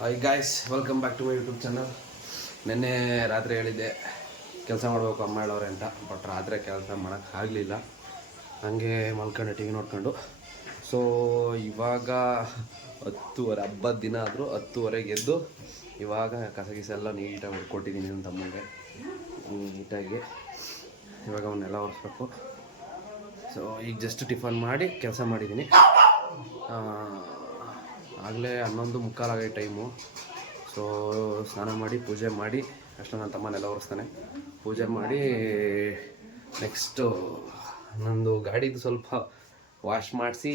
Hi guys, welcome back to my YouTube channel. ನಿನ್ನೆ ರಾತ್ರಿ ಹೇಳಿದ್ದೆ ಕೆಲಸ ಮಾಡಬೇಕು ಅಮ್ಮ ಹೇಳೋರೆ ಅಂತ. ಬಟ್ ರಾತ್ರಿ ಕೆಲಸ ಮಾಡೋಕ್ಕಾಗಲಿಲ್ಲ. ಹಾಗೆ ಮಲ್ಕೊಂಡು ಟಿ ವಿ ನೋಡ್ಕೊಂಡು. ಸೊ ಇವಾಗ 10:30 ಹಬ್ಬದ ದಿನ ಆದರೂ 10:30ಗೆ ಎದ್ದು ಇವಾಗ ಕಸ ಗಿಸ ಎಲ್ಲ ನೀಟಾಗಿ ಹೊಡ್ಕೊಟ್ಟಿದ್ದೀನಿ ನನ್ನ ತಮ್ಮಂಗೆ. ನೀಟಾಗಿ ಇವಾಗ ಅವನ್ನೆಲ್ಲ ಒರೆಸ್ಬೇಕು. ಸೊ ಈಗ ಜಸ್ಟ್ ಟಿಫನ್ ಮಾಡಿ ಕೆಲಸ ಮಾಡಿದ್ದೀನಿ. ಆಗಲೇ 11:45 ಆಗೈತೆ ಟೈಮು. ಸೊ ಸ್ನಾನ ಮಾಡಿ ಪೂಜೆ ಮಾಡಿ ಅಷ್ಟು ನನ್ನ ತಮ್ಮನೆಲ್ಲ ಒರೆಸ್ತಾನೆ. ಪೂಜೆ ಮಾಡಿ ನೆಕ್ಸ್ಟು ನಂದು ಗಾಡಿದು ಸ್ವಲ್ಪ ವಾಶ್ ಮಾಡಿಸಿ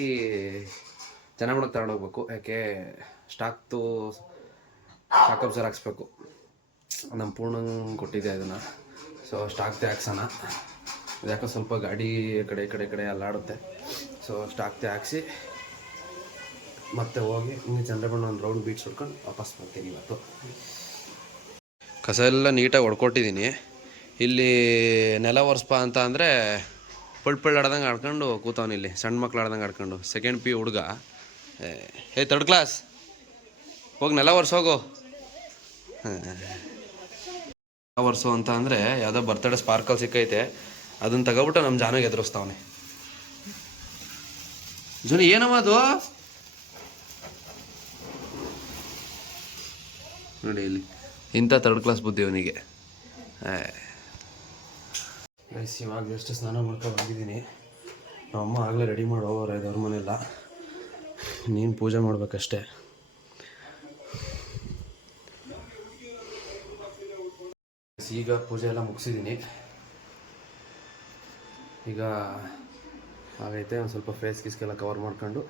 ಚೆನ್ನಾಗಿ ತಗೊಂಡೋಗ್ಬೇಕು. ಯಾಕೆ ಸ್ಟಾಕ್ದು ಶಾಕ್ ಅಬ್ಸರ್ ಹಾಕ್ಸ್ಬೇಕು. ನಮ್ಮ ಪೂರ್ಣಂಗೆ ಕೊಟ್ಟಿದ್ದೆ ಅದನ್ನು. ಸೊ ಸ್ಟಾಕ್ದೇ ಹಾಕ್ಸೋಣ. ಯಾಕೋ ಸ್ವಲ್ಪ ಗಾಡಿ ಕಡೆ ಅಲ್ಲಾಡುತ್ತೆ. ಸೊ ಸ್ಟಾಕ್ದೇ ಹಾಕ್ಸಿ ಮತ್ತೆ ಹೋಗಿ ಇನ್ನು ಚಂದ್ರಬಣ್ಣ ಒಂದು ರೌಂಡ್ ಬೀಟ್ಸ್ ಹೊಡ್ಕೊಂಡು ವಾಪಸ್ ಬರ್ತೀನಿ. ಇವತ್ತು ಕಸ ಎಲ್ಲ ನೀಟಾಗಿ ಹೊಡ್ಕೊಟ್ಟಿದ್ದೀನಿ. ಇಲ್ಲಿ ನೆಲ ಒರೆಸ್ಪ ಅಂತ ಅಂದರೆ ಪಳ್ಳು ಆಡ್ದಂಗೆ ಆಡ್ಕೊಂಡು ಕೂತವನು. ಇಲ್ಲಿ ಸಣ್ಣ ಮಕ್ಳು ಆಡ್ದಂಗೆ ಆಡ್ಕೊಂಡು ಸೆಕೆಂಡ್ ಪಿ ಹುಡುಗ. ಥರ್ಡ್ ಕ್ಲಾಸ್ ಹೋಗಿ ನೆಲ ಒರೆಸೋಗು. ನೆಲ ಒರೆಸೋ ಅಂತ ಅಂದರೆ ಯಾವುದೋ ಬರ್ತಡೇ ಸ್ಪಾರ್ಕಲ್ ಸಿಕ್ಕೈತೆ, ಅದನ್ನು ತಗೋಬಿಟ್ಟು ನಮ್ಮ ಜಾನಾಗ ಎದುರಿಸ್ತಾವನೆ. ಜೂನಿ ಏನಮ್ಮ ಅದು ನೋಡಿ, ಇಲ್ಲಿ ಇಂಥ ಥರ್ಡ್ ಕ್ಲಾಸ್ ಬುದ್ಧಿ ಅವನಿಗೆ. ಇವಾಗ ಎಷ್ಟು ಸ್ನಾನ ಮಾಡ್ಕೊಂಡು ಬಂದಿದ್ದೀನಿ. ನಮ್ಮಮ್ಮ ಆಗಲೇ ರೆಡಿ ಮಾಡಿ ಹೋಗೋರು ಅವ್ರ ಮನೆಯಲ್ಲ. ನೀನು ಪೂಜೆ ಮಾಡ್ಬೇಕಷ್ಟೆ. ಈಗ ಪೂಜೆ ಎಲ್ಲ ಮುಗಿಸಿದ್ದೀನಿ. ಈಗ ಆಗೈತೆ ಒಂದು ಸ್ವಲ್ಪ ಫೇಸ್ ಗೀಸ್ಗೆಲ್ಲ ಕವರ್ ಮಾಡ್ಕೊಂಡು,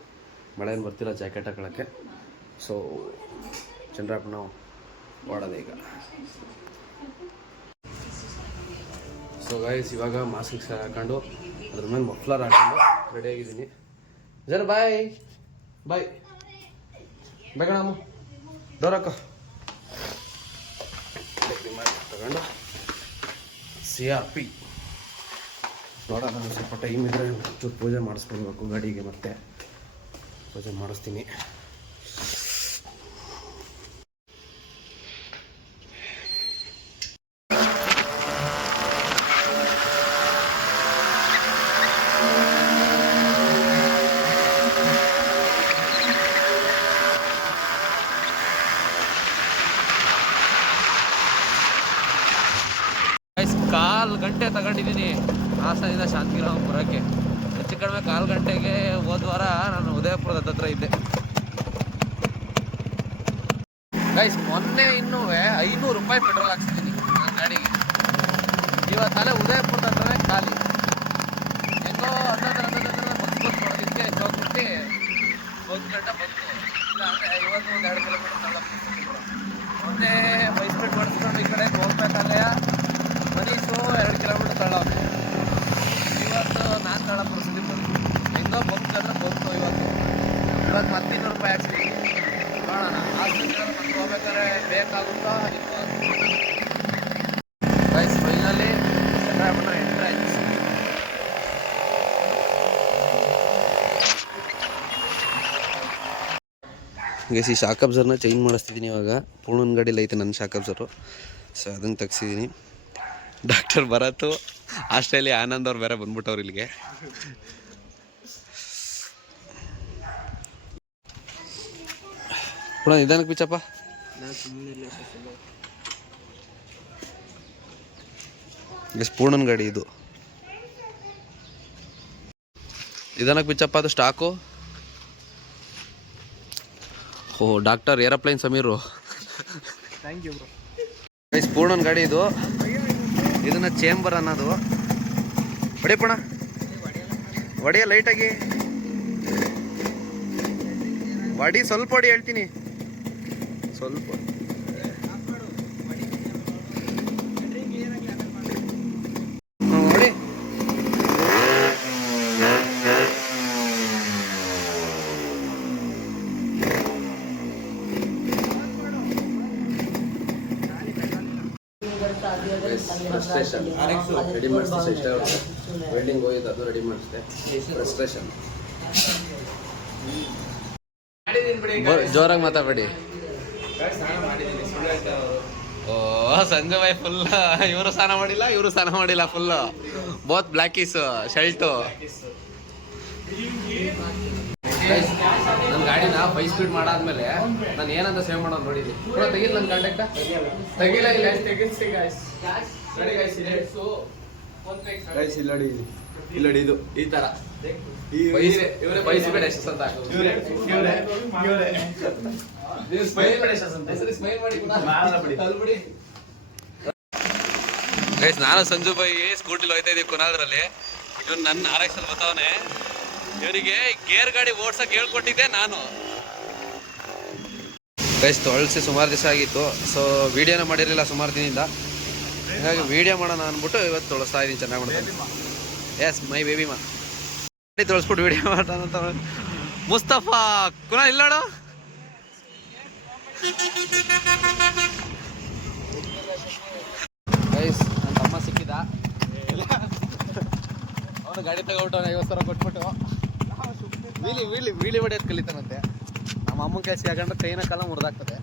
ಮಳೆ ಏನು ಬರ್ತಿಲ್ಲ ಜಾಕೆಟ್ ಹಾಕೊಳ್ಳೋಕ್ಕೆ. ಸೊ ಚಂದ್ರಪ್ಪ ನಾವು ಓಡೋದೆ ಈಗ. ಸೊ ಗೈಸ್, ಇವಾಗ ಮಾಸ್ಕ್ ಹಾಕೊಂಡು ಅದ್ರ ಮೇಲೆ ಮಫ್ಲರ್ ಹಾಕೊಂಡು ರೆಡಿಯಾಗಿದ್ದೀನಿ. ಜನ ಬಾಯ್ ಬಾಯ್ ಬೇಕಣಮ್ಮ ಡೋರಕ್ಕ ತಗೊಂಡು CRP ನೋಡೋಣ. ಸ್ವಲ್ಪ ಟೈಮ್ ಇದ್ದರೆ ಚೂರು ಪೂಜೆ ಮಾಡಿಸ್ಕೊಳ್ಬೇಕು ಗಾಡಿಗೆ. ಮತ್ತೆ ಪೂಜೆ ಮಾಡಿಸ್ತೀನಿ. ಕಾಲು ಗಂಟೆ ತಗೊಂಡಿದ್ದೀನಿ ಹಾಸನದಿಂದ ಶಾಂತಿಗ್ರಾಮ ಬರೋಕ್ಕೆ. ಹೆಚ್ಚು ಕಡಿಮೆ 1/4 ಗಂಟೆಗೆ ಹೋದ ವಾರ ನಾನು ಉದಯಪುರದ ಹತ್ರ ಇದ್ದೆ. ಗೈಸ್, ಮೊನ್ನೆ ಇನ್ನೂ 500 ರೂಪಾಯಿ ಪೆಟ್ರೋಲ್ ಹಾಕ್ಸಿದ್ದೀನಿ ನನ್ನ ಗಾಡಿಗೆ. ಇವತ್ತಲ್ಲೇ ಉದಯಪುರದ ಹತ್ರವೇ ಖಾಲಿ. ಹೆಂಗೋ ಹನ್ನೊಂದರ ಬಸ್ ಮಾಡೋದಕ್ಕೆ ಹೋಗ್ಬಿಟ್ಟು 1 ಗಂಟೆ ಬಂತು. ಇಲ್ಲ ಅಂದರೆ 51 ಕಿಲೋಮೀಟರ್ ಮೊನ್ನೆ ಬೈಸ್ಪೇಟ್ ಮಾಡಿಸ್ಕೊಂಡು ಈ ಕಡೆ ಹೋಗ್ಬೇಕಲ್ಲೇ ಮನೀಶು 2 ಕಿಲೋಮೀಟರ್ ತಳ್ಳೋನೆ. ಇವತ್ತು ನಾನು ತಳ್ಳೋ ಪರಿಸ್ಥಿತಿ ಬಂತು. ಹೆಂಗೋ ಬಂದ್ರೆ ಬಂತು. ಇವತ್ತು ಮತ್ತೆ 200 ರೂಪಾಯಿ ಹಾಕ್ಸ್ತೀನಿ. ನೋಡೋಣ, ಆಸ್ಪತ್ರೆ ಮತ್ತೆ ಹೋಗ್ಬೇಕಾದ್ರೆ ಬೇಕಾಗುತ್ತಾ ಗೈಸ್. ಫೈನಲಿ ಚಂದ್ರಪ್ಪನ ಎಂಟ್ರ್ ಆಯ್ತು. ಗೈಸ್, ಈ ಶಾಕ್ ಅಬ್ಸರ್ನ ಚೇಂಜ್ ಮಾಡಿಸ್ತಿದ್ದೀನಿ ಇವಾಗ. ಪೂರ್ಣನ ಗಾಡಿಯಲ್ಲಿ ಐತೆ ನನ್ನ ಶಾಕ್ ಅಬ್ಸರು. ಸೊ ಅದನ್ನು ತೆಗ್ಸಿದ್ದೀನಿ. ಡಾಕ್ಟರ್ ಭರತ್, ಆಸ್ಟ್ರೇಲಿಯಾ ಆನಂದ್ ಅವ್ರು ಬೇರೆ ಬಂದ್ಬಿಟ್ಟವ್ರು ಇಲ್ಲಿಗೆ. ಪುಣ ನಿಧಾನಕ್ಕೆ ಬಿಚ್ಚಪ್ಪ. ಪೂರ್ಣನ ಗಾಡಿ ಇದು. ನಿಧಾನಕ್ಕೆ ಬಿಚ್ಚಪ್ಪ, ಅದು ಸ್ಟಾಕು. ಓಹ್, doctor aeroplane Sameer. Thank you bro. ಪೂರ್ಣನ ಗಾಡಿ ಇದು. ಇದನ್ನ ಚೇಂಬರ್ ಅನ್ನೋದು. ಹೊಡಿಯಪ್ಪಣ, ಹೊಡಿಯ ಲೈಟಾಗಿ ಹೊಡಿ. ಸ್ವಲ್ಪ ಹೊಡಿ ಹೇಳ್ತೀನಿ, ಸ್ವಲ್ಪ. ಹೊಡಿ. ಫ್ರಸ್ಟ್ರೇಷನ್ ರೆಡಿ ಮಾಡಿಸ್ತೆ. ಇಷ್ಟ ವೆಲ್ಡಿಂಗ್ ಹೋಗಿದ್ದು ಅದು ರೆಡಿ ಮಾಡಿಸ್ದೆ. ಫ್ರಸ್ಟ್ರೇಷನ್. ಜೋರಾಗಿ ಮಾತಾಡಬೇಡಿ. ಓ ಸಂಜೆ ಬಾಯ್ ಫುಲ್ ಇವರು ಸ್ನಾನ ಮಾಡಿಲ್ಲ ಇವರು ಸ್ನಾನ ಮಾಡಿಲ್ಲ ಫುಲ್ ಬೋತ್ ಬ್ಲ್ಯಾಕೀಸ್ ಶರ್ಟು. ನನ್ನ ಗಾಡಿನ 5 ಸ್ಪೀಡ್ ಮಾಡಾದ್ಮೇಲೆ ನಾನು ಏನಂತ ಸೇವ್ ಮಾಡೋದು ನೋಡಿದ್ವಿ ಕೂಡ ತೆಗಿಲ್ಲ ನನ್ನ ಕಾಂಟ್ಯಾಕ್ಟ ತೆಗಿಲ್ಲ ಇಲ್ಲ ಇಲ್ಲಡಿ ಇದು ಈ ತರ ಇವರೇ ಬೈಸ್ಪೀಡ್ ಎಷ್ಟಸ್ ಅಂತ ಗೈಸ್ ನಾನು ಸಂಜು ಬೈ ಸ್ಕೂಟಿಲಿ ಹೋಯ್ತಾ ಇದೀವಿ ಕುನಾದ್ರಲ್ಲಿ. ಇವನು ನನ್ನ RX ಅಲ್ಲಿ ಬರ್ತಾವನೆ. ಇವರಿಗೆ ಗೇರ್ ಗಾಡಿ ಓಡ್ಸಕ್ಕೆ ಹೇಳ್ಕೊಟ್ಟಿದ್ದೆ ನಾನು. ಗೈಸ್ ತೊಳಸಿ ಸುಮಾರು ದಿವಸ ಆಗಿತ್ತು, ಸೊ ವಿಡಿಯೋನ ಮಾಡಿರಲಿಲ್ಲ ಸುಮಾರು ದಿನದಿಂದ. ಹಾಗಾಗಿ ವಿಡಿಯೋ ಮಾಡೋಣ ಅಂದ್ಬಿಟ್ಟು ಇವತ್ತು ತೊಳಸ್ತಾ ಇದ್ದೀನಿ. ಚೆನ್ನಾಗಿ ಮಾಡ್ತೀನಿ. ಎಸ್ ಮೈ ಬೇಬಿ ಮಾ ಗಾಡಿ ತೊಳಸ್ಬಿಟ್ಟು ವಿಡಿಯೋ ಮಾಡ್ತಾನಂತ ಮುಸ್ತಫಾ ಕುನಾ ಇಲ್ಲಾಡು. ಗೈಸ್ ನನ್ನ ತಮ್ಮ ಸಿಕ್ಕಿದ, ಅವನು ಗಾಡಿ ತಗೊಬಿಟ್ಟು 50 ಸಾವಿರ ಕೊಟ್ಬಿಟ್ಟು ವೀಲಿ ಹೊಡೆಯೋದು ಕಲಿತಾನಂತೆ. ನಮ್ಮ ಅಮ್ಮನ ಕೆಲಸ ಯಾಕಂದ್ರೆ ಕೈನ ಕಾಲ ಮುರಿದಾಗ್ತದೆ.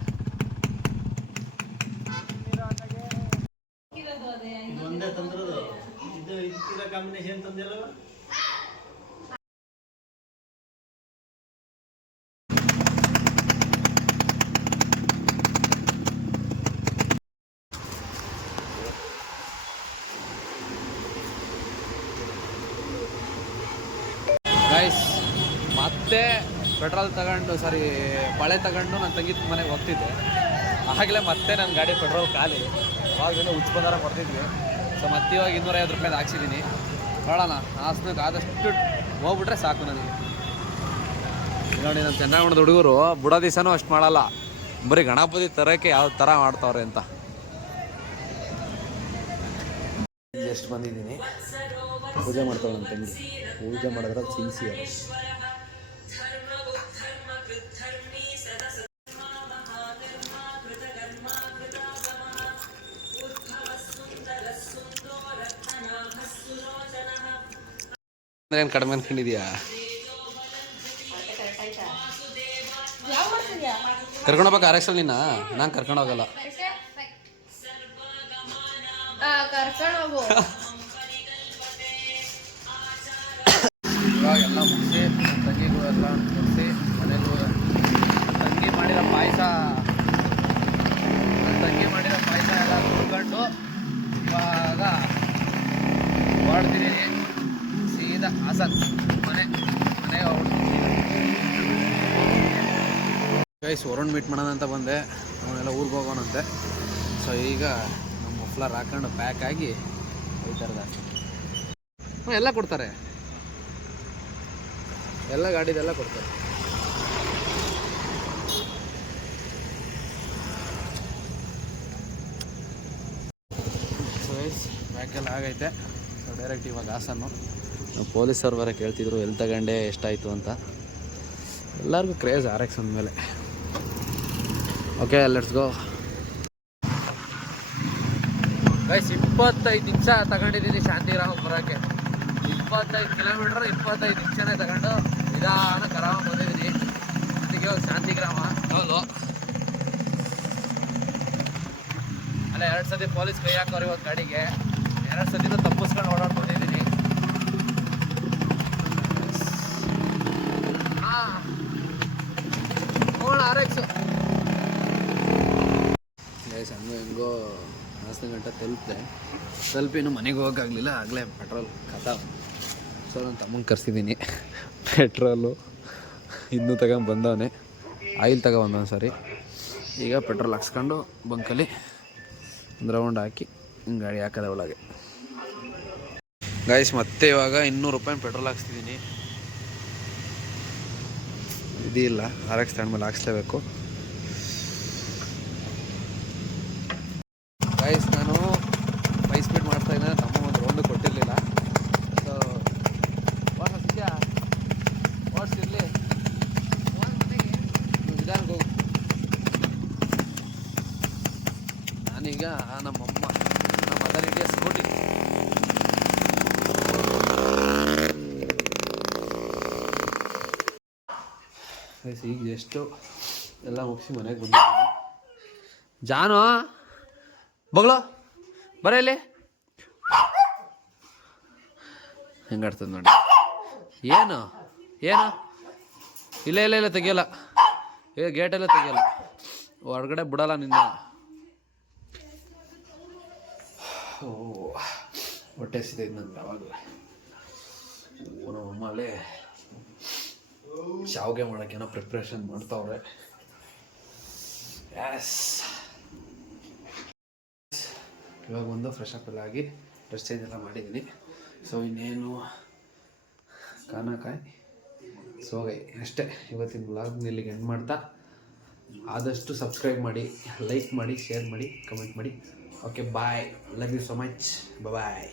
ಗೈಸ್ ಮತ್ತೆ ಪೆಟ್ರೋಲ್ ತಗೊಂಡು ಬಳೆ ತಗೊಂಡು ನನ್ನ ತಂಗಿ ಮನೆಗೆ ಹೋಗ್ತಿದ್ದೆ. ಆಗಲೇ ಮತ್ತೆ ನನ್ನ ಗಾಡಿ ಪೆಟ್ರೋಲ್ ಖಾಲಿ. ಅವಾಗೆಲ್ಲ ಉಚ್ಪದಾರ ಕೊಡ್ತಿದ್ವಿ. ಸೊ ಮತ್ತೆ ಇವಾಗ 250 ರೂಪಾಯಿ ಹಾಕ್ಸಿದ್ದೀನಿ. ನೋಡೋಣ ಹಾಸನಕ್ಕೆ ಆದಷ್ಟು ಹೋಗ್ಬಿಟ್ರೆ ಸಾಕು ನನಗೆ. ನೋಡಿ ನಮ್ಮ ಚಂದ್ರಮಣದ ಹುಡುಗರು ಬುಡೋ ದಿವಸನೂ ಅಷ್ಟು ಮಾಡಲ್ಲ, ಬರೀ ಗಣಪತಿ ತರೋಕ್ಕೆ ಯಾವ ಥರ ಮಾಡ್ತಾವ್ರೆ ಅಂತ. ಎಷ್ಟು ಬಂದಿದ್ದೀನಿ ಪೂಜೆ ಮಾಡ್ತಾಳೆ ನನ್ನ ತಂಗಿ. ಪೂಜೆ ಮಾಡಿದ್ರೆ ಸಿನ್ಸಿಯರ್. ಏನು ಕಡಿಮೆ ಅನ್ಕೊಂಡಿದ್ಯಾ? ಕರ್ಕೊಂಡು ಹೋಗ್ಬೇಕು RX ಅಲ್ಲಿ. ನಾನು ಕರ್ಕೊಂಡು ಹೋಗಲ್ಲ. ಎಲ್ಲ ಮುಗಿಸಿ ತಂಗಿಗೂ ಎಲ್ಲ ಮುಗಿಸಿ ಮನೆಗೂ ತಂಗಿ ಮಾಡಿರೋ ಪಾಯಸ ಎಲ್ಲ ಕುಡ್ಕೊಂಡು ಇವಾಗ ಹೊರಡ್ತಿದ್ದೀನಿ ಸೀದಾ ಹಾಸನ್ ಮನೆಗೆ ಹೊರಡ್ತೀನಿ. ಗೈಸ್ ವರುಣ್ ಮೀಟ್ ಮಾಡೋಣ ಅಂತ ಬಂದೆ. ಅವನೆಲ್ಲ ಊರಿಗೆ ಹೋಗೋಣಂತೆ. ಸೊ ಈಗ ನಮ್ಮ ಮಫ್ಲರ್ ಹಾಕೊಂಡು ಪ್ಯಾಕ್ ಆಗಿ ಹೋಯ್ತಾರದ. ಎಲ್ಲ ಕೊಡ್ತಾರೆ, ಎಲ್ಲ ಗಾಡಿದೆಲ್ಲ ಕೊಡ್ತಾರೆ. ಸೊ ಬ್ಯಾಕೆಲ್ಲ ಆಗೈತೆ. ಸೊ ಡೈರೆಕ್ಟ್ ಇವಾಗ ಹಾಸನ್ನು. ಪೊಲೀಸರು ಬರೋ ಕೇಳ್ತಿದ್ರು ಎಲ್ಲಿ ತಗೊಂಡೆ ಎಷ್ಟಾಯಿತು ಅಂತ. ಎಲ್ಲರಿಗೂ ಕ್ರೇಜ್ RX ಅಂದಮೇಲೆ. Okay let's go. ಗೈಸ್ 25 ನಿಮಿಷ ತಗೊಂಡಿದ್ದೀನಿ ಶಾಂತಿಗ್ರಾಮಕ್ಕೆ ಬರೋಕ್ಕೆ. 25 ಕಿಲೋಮೀಟ್ರ್ 25 ನಿಮಿಷನೇ ತಗೊಂಡು ನಿಧಾನ ಆರಾಮ ಬಂದಿದ್ದೀನಿ. ಅದಕ್ಕೆ ಇವಾಗ ಶಾಂತಿಗ್ರಾಮ ಟೋಲು. ಅಲ್ಲ 2 ಸತಿ ಪೊಲೀಸ್ ಕೈ ಹಾಕೋರು ಇವತ್ತು ಗಾಡಿಗೆ. 2 ಸತಿನೂ ತಪ್ಪಿಸ್ಕೊಂಡು ಓಡಾಡ್ಕೊಂಡಿದ್ದೀನಿ. RX ಗೈಸ್ ಹೆಂಗೋ ಹಾಸನ ಗಂಟೆ ತಲುಪಿನೂ ಮನೆಗೆ ಹೋಗೋಕ್ಕಾಗಲಿಲ್ಲ. ಆಗಲೇ ಪೆಟ್ರೋಲ್ ಖತಾವ್. ಸೊ ನಾನು ತಮ್ಮಂಗೆ ಕರ್ಸಿದ್ದೀನಿ ಪೆಟ್ರೋಲು. ಇನ್ನೂ ತಗೊಂಬಂದವನೇ, ಆಯಿಲ್ ತಗೊಬಂದವನು ಸಾರಿ. ಈಗ ಪೆಟ್ರೋಲ್ ಹಾಕ್ಸ್ಕೊಂಡು ಬಂಕಲ್ಲಿ ಒಂದು ರೌಂಡ್ ಹಾಕಿ ಹಿಂಗೆ ಗಾಡಿ ಹಾಕೋದೆ ಒಳಗೆ. ಗೈಸ್ ಮತ್ತೆ ಇವಾಗ 200 ರೂಪಾಯಿ ಪೆಟ್ರೋಲ್ ಹಾಕ್ಸ್ತಿದ್ದೀನಿ. ಇದಿಲ್ಲ RX ತಗೊಂಡ್ಮೇಲೆ ಹಾಕ್ಸ್ಲೇಬೇಕು. ಗೈಸ್ ನಾನು 5 ಸ್ಪೀಡ್ ಮಾಡ್ತಾಯಿದ್ದೆ. ತಮ್ಮ ಒಂದು ರೌಂಡು ಕೊಟ್ಟಿರಲಿಲ್ಲ. ಸೊ ಓಡಿಸಿರ್ಲಿ ನಿಧಾನಕ್ಕೆ ಹೋಗು. ನಾನೀಗ ನಮ್ಮ ಮದರ್ ಇಂಡಿಯಾ ಸ್ಕೂಟಿ ಈಗ ಎಷ್ಟು ಎಲ್ಲ ಮುಗಿಸಿ ಮನೆಗೆ ಬಂದಿದ್ದೀನಿ. ಜಾನು ಬಗ್ಲೋ ಬರ ಇಲ್ಲಿ ಹೆಂಗಾಡ್ತದೆ ನೋಡಿ. ಏನು ಏನು ಇಲ್ಲ ಇಲ್ಲ ಇಲ್ಲ ತೆಗಿಯಲ್ಲ, ಗೇಟೆಲ್ಲ ತೆಗಿಯಲ್ಲ, ಹೊರಗಡೆ ಬಿಡಲ್ಲ ನಿನ್ನ. ಓ ಹೊಟ್ಟೆ ಸಿದೆ ನಂಗೆ ಅವಾಗಲೇ. ನಮ್ಮಮ್ಮ ಅಲ್ಲೇ ಶಾವಿಗೆ ಮಾಡೋಕ್ಕೇನೋ ಪ್ರಿಪ್ರೇಷನ್ ಮಾಡ್ತಾವ್ರೆ. ಎಸ್, ಇವಾಗ ಒಂದು ಫ್ರೆಶ್ ಅಪ್ ಎಲ್ಲ ಆಗಿ ಡ್ರೆಸ್ ಚೇಂಜ್ ಎಲ್ಲ ಮಾಡಿದ್ದೀನಿ. ಸೊ ಇನ್ನೇನು ಕಾನಕಾಯಿ ಸೋಗೈ ಅಷ್ಟೇ. ಇವತ್ತಿನ ವ್ಲಾಗ್ನ ಇಲ್ಲಿಗೆ ಎಂಡ್ ಮಾಡ್ತಾ, ಆದಷ್ಟು ಸಬ್ಸ್ಕ್ರೈಬ್ ಮಾಡಿ, ಲೈಕ್ ಮಾಡಿ, ಶೇರ್ ಮಾಡಿ, ಕಮೆಂಟ್ ಮಾಡಿ. Okay bye, love you so much, bye.